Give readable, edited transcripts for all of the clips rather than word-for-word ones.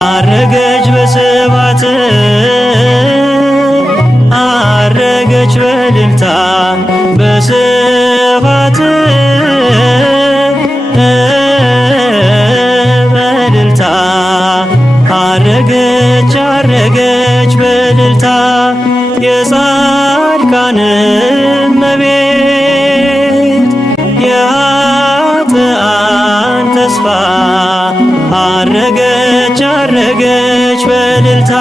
አረገች በስብሐት አረገች በእልልታ በስብሐት በእልልታ አረገች አረገች በእልልታ የጻድቃን እመቤት የኃጥአን ተስፋ አረገች አረገች በእልልታ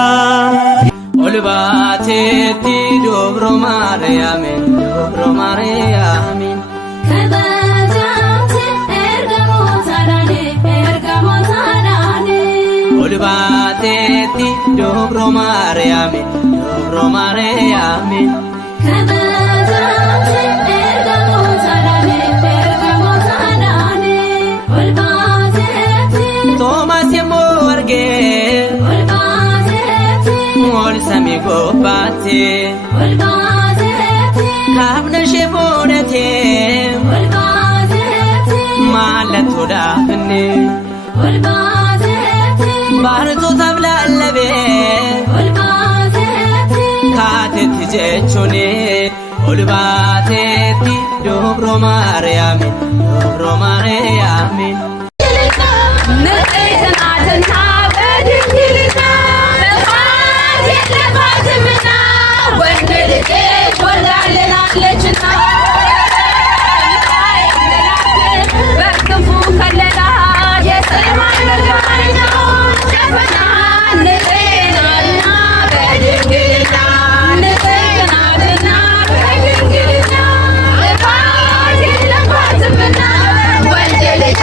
ኦልባቴቲ ዶብሮ ማርያምን ዶብሮ ማርያምን ኦልባቴቲ ዶብሮ ማርያምን ዶብሮ ማርያምን ቶማስ የሞርጌ ሞል ሰሚ ጎባቴ ካብነሽ ቦነቴ ማለት ወዳፍኔ ባርቱ ተብላለቤ ካቴት ጀቾኔ ኦልባቴቲ ዶብሮ ማርያምን ዶብሮ ማርያምን ንጽሕትናትና በድንግልና ጥፋት የለባትምና ወንድ ልጅ ወልዳልናለችና በክንፉ ከለላ የሰማይ መጋረጃውን ሸፈና። ንጽሕትናትና በድንግልና ንጽሕትናትና በድንግልና ጥፋት የለባትምና ወንድ ልጅ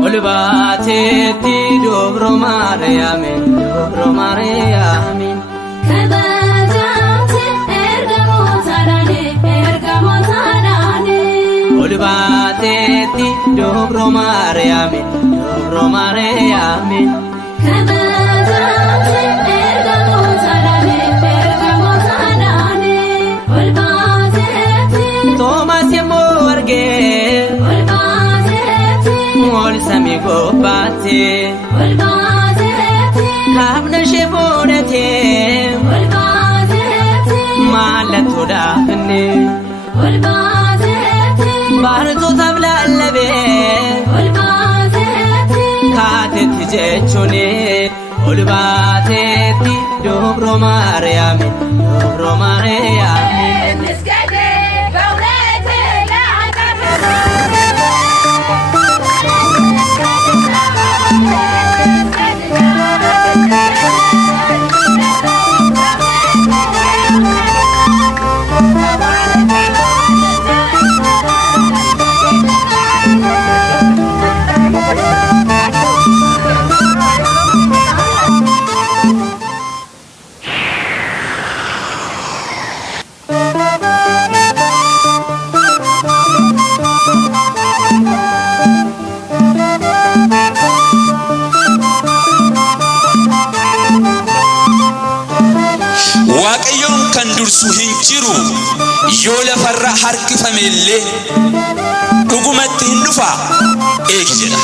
ኦልባቴቲ ዶብሮ ማርያምን ዶብሮ ማርያምን olbaateetti Dobro Maariyaamin Dobro Maariyaamin Toomas yemmuu argee ol samii gubbaatti kaabna ishee fuudhatee mallattoodhaaf inni baartootaaf lallabee kaatetti jechuuni ol baateetti Dobro Maariyaamin Dobro Maariyaamin waaqayyoon kan dursu hin jiru yoo lafarra harkifameellee dhugumatti hin dhufa eegi jedha.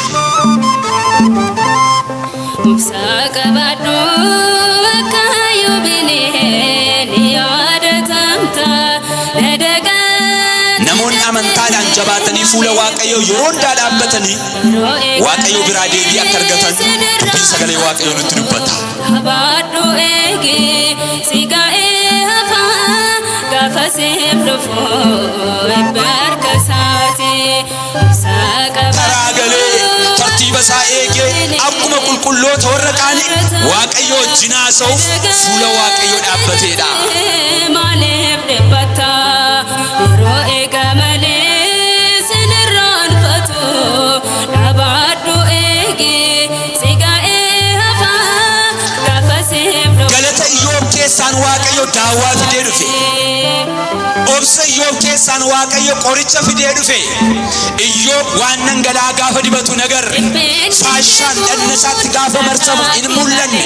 Ibsaa qabaadhu akka yoo bineen yaadatamta namoonni amantaadhaan jabaatanii fuula waaqayyoo yeroo hundaa dhaabbatanii waaqayyoo biraa deebii akka argatan dubbiin sagalee waaqayyoo nutti dubbata. Qabaadhu eegi sigaa'ee hafaa gaafa siif dhufu barka isaati. Ibsaa qabaadhu tartiiba isaa eegee akkuma qulqulloota warra qaanii waaqayyoo wajjin haasa'uuf fuula waaqayyoo dhaabbateedha. Maaliif dhibbata yeroo eega malee sinirraanfatu dhabaadhu eegi sigaa'ee hafaa gaafa siif dhufu. Galata Iyyoob keessaan waaqayyo daawwaa fidee dhufe. Obsa Iyyoob keessaan waaqayyo qoricha fidee dhufe. Iyyoob waan dhangala'aa gaafa dibatu nagarre faashaan dhanna isaatti gaafa marsamu hin mul'anne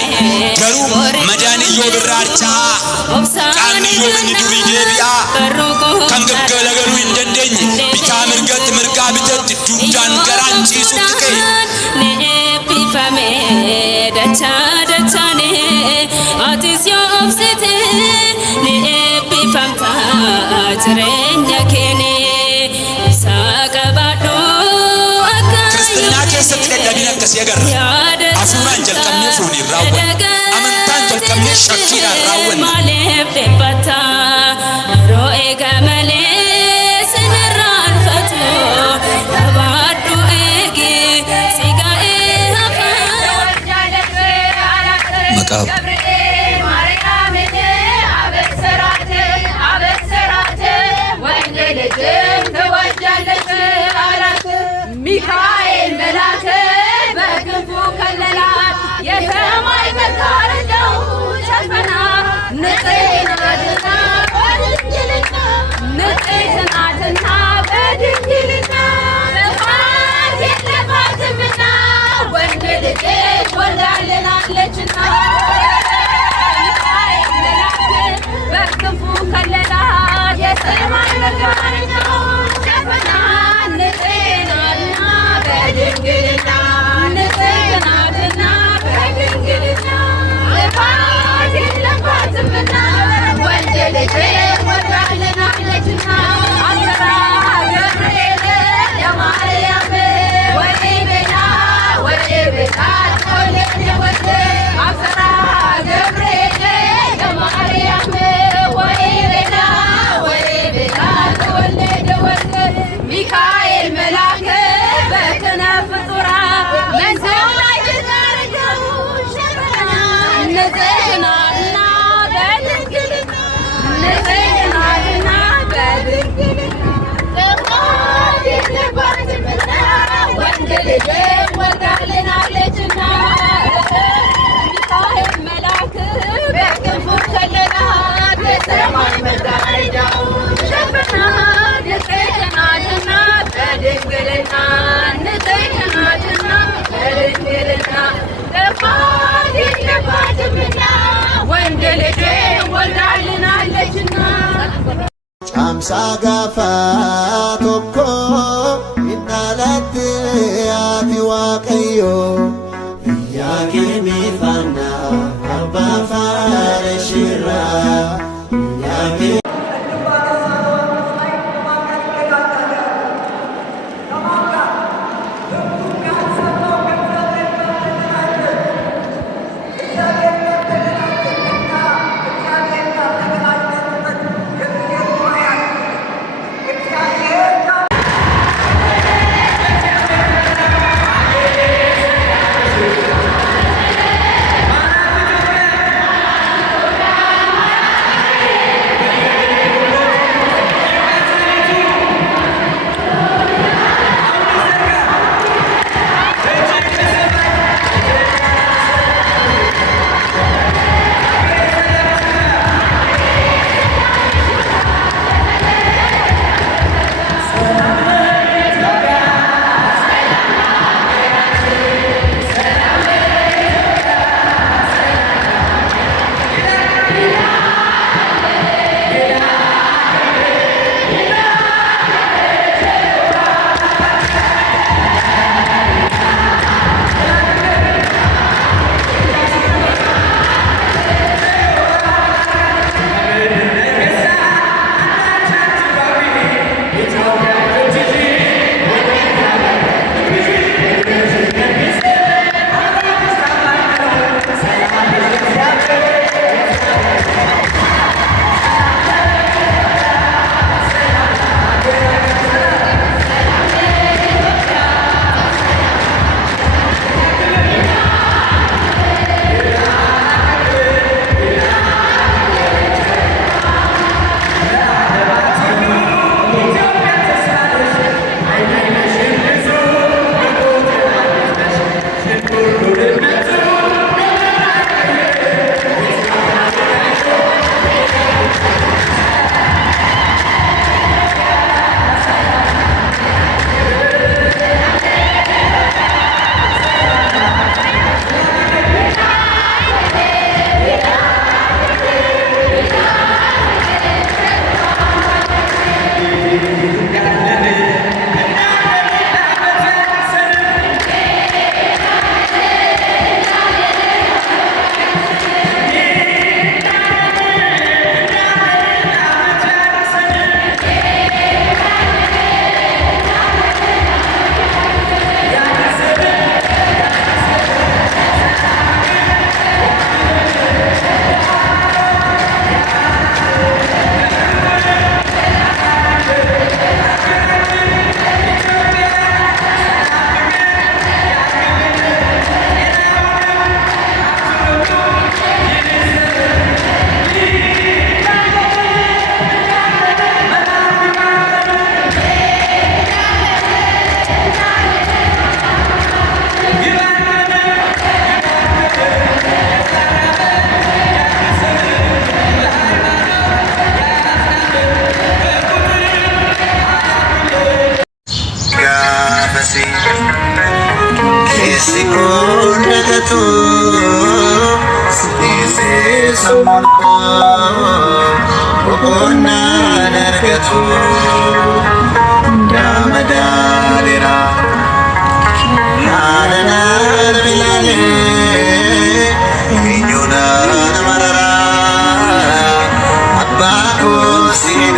garuu madaan Iyyoob irraa harca'a. Qaamni Iyyoob inni durii deebi'aa kan gaggalagaluu hin dandeenye bitaa mirgatti mirgaa bitatti dugdaan garaan ciisutti ka'e. Dachaa dachaane atis yoo obsite ni eebbifamta jireenya keene. Ibsaa qabaadhu akka Kiristinnaa keessatti dadhabina akkasii agarra. Hafuuraan jalqabnee fooniin raawwanna. Amantaan jalqabnee shakkiidhaan raawwanna. Maaliif dhibbata yeroo eega malee sinirraanfatu dhabaadhu eegi sigaa'ee hafaa. Maqaa ሚካኤል መላከ በክንፉ ከለላት የሰማይ መጋረጃው ሸፈና። ንጽሕት ናትና በድንግልና ጥፋት የለባትምና ወንድ ልጅ ወልዳልናለችና። ሚካኤል መላከ በክንፉ ከለላት የሰማይ መጋረጃው ሸፈና። በድንግልና ንጽሕት ናትና በድንግልና ጥፋት የለባትምና ወንድ ልጅ ወልዳልናለችና። አስራ ገብርኤል ለማርያም ወኢቤላ ተወለደ ወልድ። አስራ ገብርኤል ለማርያም ወኢቤላ ተወለደ ወልድ። ሚካኤል መላከ በክነፍ ዙራ መንሰው ላይ ተጋረደው ሸፈና። ንጽሕት ናትና በድንግልና ልጄ ወልዳልናለችና ጫምሳ ጋፋ ቶኮ ኢናላት አቲ ዋቀዮ ያጌ ሚፋና አባ ፋረሽራ ያጌ Abba ko sin